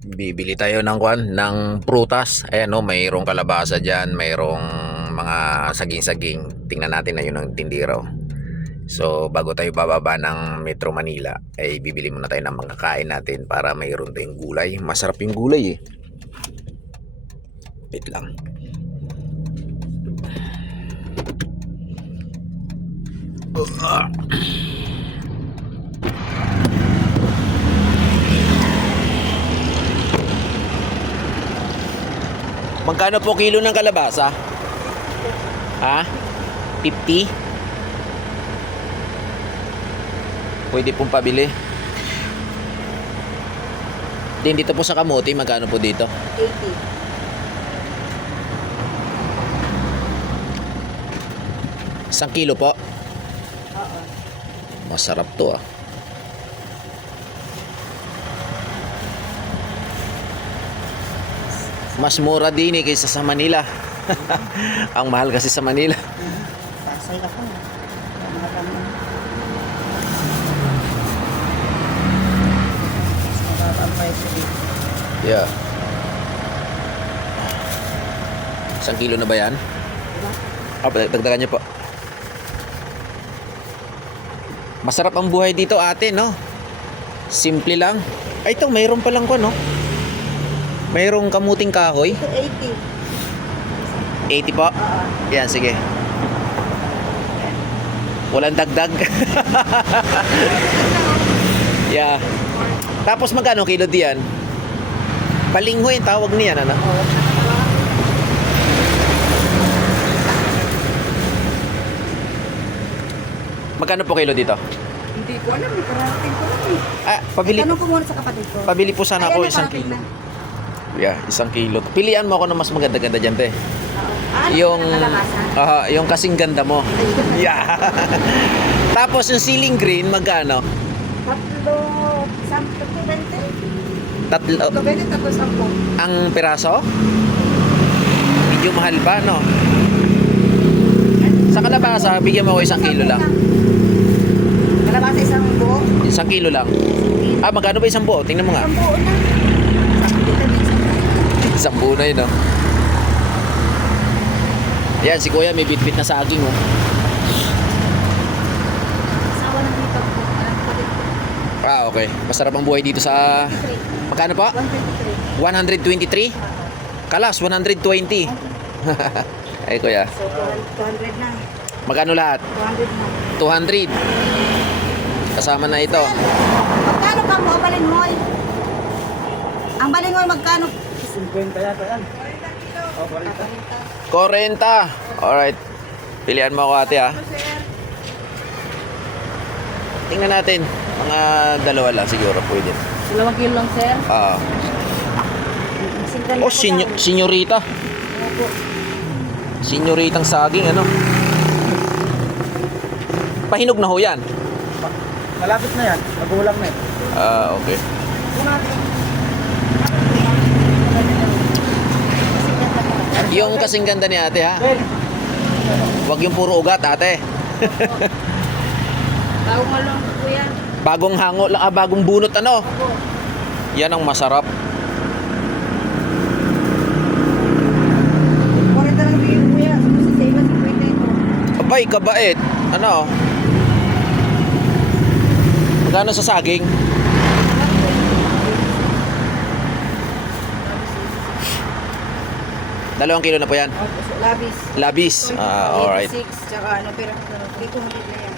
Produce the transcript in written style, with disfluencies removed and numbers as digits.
Bibili tayo ng prutas. Ayan no, mayroong kalabasa diyan, mayroong mga saging-saging. Tingnan natin na 'yun ang tindero. So, bago tayo bababa ng Metro Manila, ay bibili muna tayo ng mga kain natin para mayroon tayong gulay. Masarap yung gulay eh. Wait lang. Magkano po kilo ng kalabasa? Ha? 50? Pwede pong pabili. Din dito po sa kamote, magkano po dito? 80. 1 kilo po. Oo. Masarap to ah. Mas mura din eh kaysa sa Manila. Ang mahal kasi sa Manila. Pasay ako. Mga ganun. Mas mababa ang presyo dito. Yeah. 1 kilo na ba yan? Diba? Dagdagan niyo po. Masarap ang buhay dito ate, no? Simple lang. Ay, ito, mayroon palang ko, no? Mayroong kamuting kahoy. Ito 80. 80 po. Oo. Yan, sige. Walang dagdag. Yeah. Tapos magkano kilo diyan? Balinghoy yung tawag niyan, ano? Oo. Magkano po kilo dito? Hindi ko alam. May karating ko lang eh. Ah, pabili. Tanong ko muna sa kapatid ko. Pabili po sana ako Ayan, 1 nakarating kilo. na. Yeah, 1 kilo. Pilian mo ako ng mas maganda-ganda diyan, te. Oo. Ah, Yung kalabasa? yung kasing ganda mo. Yeah. Tapos yung ceiling green magkano? Tatlo, 20. Tatlo 20, tapos 10. ang piraso? Medyo mahal pa, no? Sa kalabasa, bigyan mo ako 1 kilo lang. Kalabasa isang buo. 1 kilo lang. Ah, magkano ba isang buo? Tingnan mo nga. Isang buo na. Sabi dito din sa Isang buo na yun, no? Yan, si kuya may bitbit na saging, oh. asawa ng dito ko. Alam ko dito. Ah, okay. Masarap ang buhay dito sa... Magkano pa? 123. 123? Kalas, 120. Ay, kuya. So, 200 na. Magkano lahat? 200 na. 200. Kasama na ito. Magkano ka mo, balinghoy? Ang balinghoy magkano? 50 yata yan. O, 40. 40. Alright. Pilihan mo ako ate, ha. Tingnan natin. Mga dalawa lang siguro pwede. 2 kilo lang, sir. Ah. Oh, senyorita. Opo. Senyoritang saging, ano? Pahinog na ho yan. Malapit na yan. Magulang na eh. Ah, okay. Yung kasing ganda ni ate, ha? Huwag yung puro ugat, ate. Bago nga lang po yan. Bagong hango, bagong bunot, ano? Opo. Yan ang masarap. 40 lang bigyan ko yan. Sa iba, 50 ito. Abay, kabait. Ano? Magkano sa saging? Dalawang kilo na po yan. Opo, so labis. Labis. Ah, alright. 86, tsaka ano, pero dito hindi na yan.